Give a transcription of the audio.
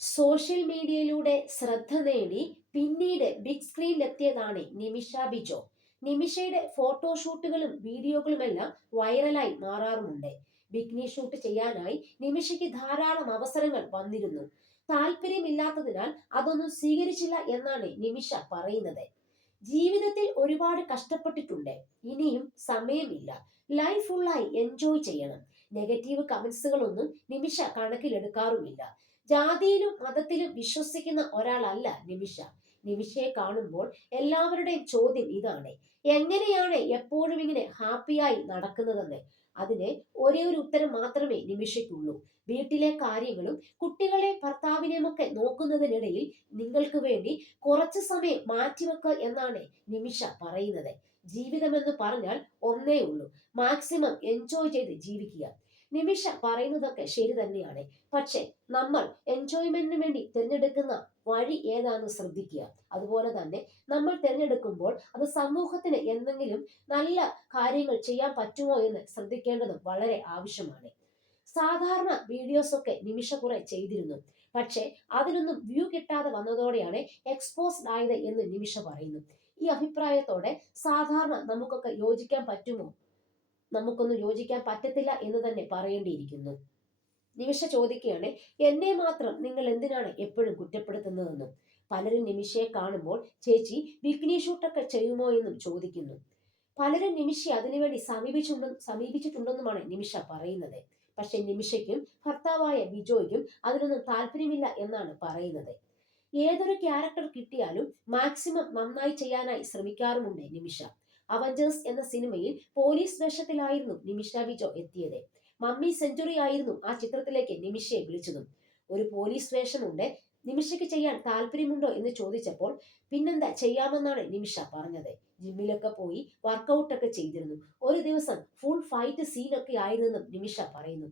Social മീഡിയയിലൂടെ ശ്രദ്ധ നേടി പിന്നീട് ബിഗ് സ്ക്രീനിലെത്തിയതാണ് നിമിഷ ബിജോ. നിമിഷയുടെ ഫോട്ടോഷൂട്ടുകളും വീഡിയോകളുമെല്ലാം വൈറലായി മാറാറുമുണ്ട്. ബിക്കിനി ഷൂട്ട് ചെയ്യാനായി നിമിഷയ്ക്ക് ധാരാളം അവസരങ്ങൾ വന്നിരുന്നു. താല്പര്യമില്ലാത്തതിനാൽ അതൊന്നും സ്വീകരിച്ചില്ല എന്നാണ് നിമിഷ പറയുന്നത്. ജീവിതത്തിൽ ഒരുപാട് കഷ്ടപ്പെട്ടിട്ടുണ്ട്, ഇനിയും സമയമില്ല, ലൈഫ് ഫുള്ളായി എൻജോയ് ചെയ്യണം. നെഗറ്റീവ് കമന്റ്സുകളൊന്നും നിമിഷ കണക്കിലെടുക്കാറുമില്ല. ജാതിയിലും മതത്തിലും വിശ്വസിക്കുന്ന ഒരാളല്ല നിമിഷ. നിമിഷയെ കാണുമ്പോൾ എല്ലാവരുടെയും ചോദ്യം ഇതാണ്: എങ്ങനെയാണ് എപ്പോഴും ഇങ്ങനെ ഹാപ്പിയായി നടക്കുന്നതെന്ന്. അതിന് ഒരേ ഒരു ഉത്തരം മാത്രമേ നിമിഷയ്ക്കുള്ളൂ: വീട്ടിലെ കാര്യങ്ങളും കുട്ടികളെ ഭർത്താവിനെയും ഒക്കെ നോക്കുന്നതിനിടയിൽ നിങ്ങൾക്ക് വേണ്ടി കുറച്ചു സമയം മാറ്റിവെക്കുക എന്നാണ് നിമിഷ പറയുന്നത്. ജീവിതമെന്ന് പറഞ്ഞാൽ ഒന്നേ ഉള്ളൂ: മാക്സിമം എൻജോയ് ചെയ്ത് ജീവിക്കുക. നിമിഷ പറയുന്നതൊക്കെ ശരി തന്നെയാണ്. പക്ഷെ നമ്മൾ എൻജോയ്മെന്റിന് വേണ്ടി തിരഞ്ഞെടുക്കുന്ന വഴി ഏതാണെന്ന് ശ്രദ്ധിക്കുക. അതുപോലെ തന്നെ നമ്മൾ തിരഞ്ഞെടുക്കുമ്പോൾ അത് സമൂഹത്തിന് എന്തെങ്കിലും നല്ല കാര്യങ്ങൾ ചെയ്യാൻ പറ്റുമോ എന്ന് ശ്രദ്ധിക്കേണ്ടതും വളരെ ആവശ്യമാണ്. സാധാരണ വീഡിയോസ് ഒക്കെ നിമിഷ കുറെ ചെയ്തിരുന്നു. പക്ഷെ അതിനൊന്നും വ്യൂ കിട്ടാതെ വന്നതോടെയാണ് എക്സ്പോസ്ഡ് ആയത് എന്ന് നിമിഷ പറയുന്നു. ഈ അഭിപ്രായത്തോടെ സാധാരണ നമുക്കൊക്കെ യോജിക്കാൻ പറ്റുമോ? നമുക്കൊന്നും യോജിക്കാൻ പറ്റത്തില്ല എന്ന് തന്നെ പറയേണ്ടിയിരിക്കുന്നു. നിമിഷ ചോദിക്കുകയാണ്, എന്നെ മാത്രം നിങ്ങൾ എന്തിനാണ് എപ്പോഴും കുറ്റപ്പെടുത്തുന്നതെന്നും. പലരും നിമിഷയെ കാണുമ്പോൾ ചേച്ചി ബിക്കിനി ഷൂട്ടൊക്കെ ചെയ്യുമോ എന്നും ചോദിക്കുന്നു. പലരും നിമിഷയെ അതിനുവേണ്ടി സമീപിച്ചിട്ടുണ്ടെന്നുമാണ് നിമിഷ പറയുന്നത്. പക്ഷെ നിമിഷയ്ക്കും ഭർത്താവായ ബിജോയ്ക്കും അതിനൊന്നും താല്പര്യമില്ല എന്നാണ് പറയുന്നത്. ഏതൊരു ക്യാരക്ടർ കിട്ടിയാലും മാക്സിമം നന്നായി ചെയ്യാനായി ശ്രമിക്കാറുമുണ്ട് നിമിഷ. അവഞ്ചേഴ്സ് എന്ന സിനിമയിൽ പോലീസ് വേഷത്തിലായിരുന്നു നിമിഷ ബിജോ എത്തിയത്. മമ്മി സെഞ്ചുറി ആയിരുന്നു ആ ചിത്രത്തിലേക്ക് നിമിഷയെ വിളിച്ചതും. ഒരു പോലീസ് വേഷമുണ്ട്, നിമിഷയ്ക്ക് ചെയ്യാൻ താല്പര്യമുണ്ടോ എന്ന് ചോദിച്ചപ്പോൾ പിന്നെന്താ ചെയ്യാമെന്നാണ് നിമിഷ പറഞ്ഞത്. ജിമ്മിലൊക്കെ പോയി വർക്കൗട്ട് ഒക്കെ ചെയ്തിരുന്നു. ഒരു ദിവസം ഫുൾ ഫൈറ്റ് സീനൊക്കെ ആയിരുന്നെന്നും നിമിഷ പറയുന്നു.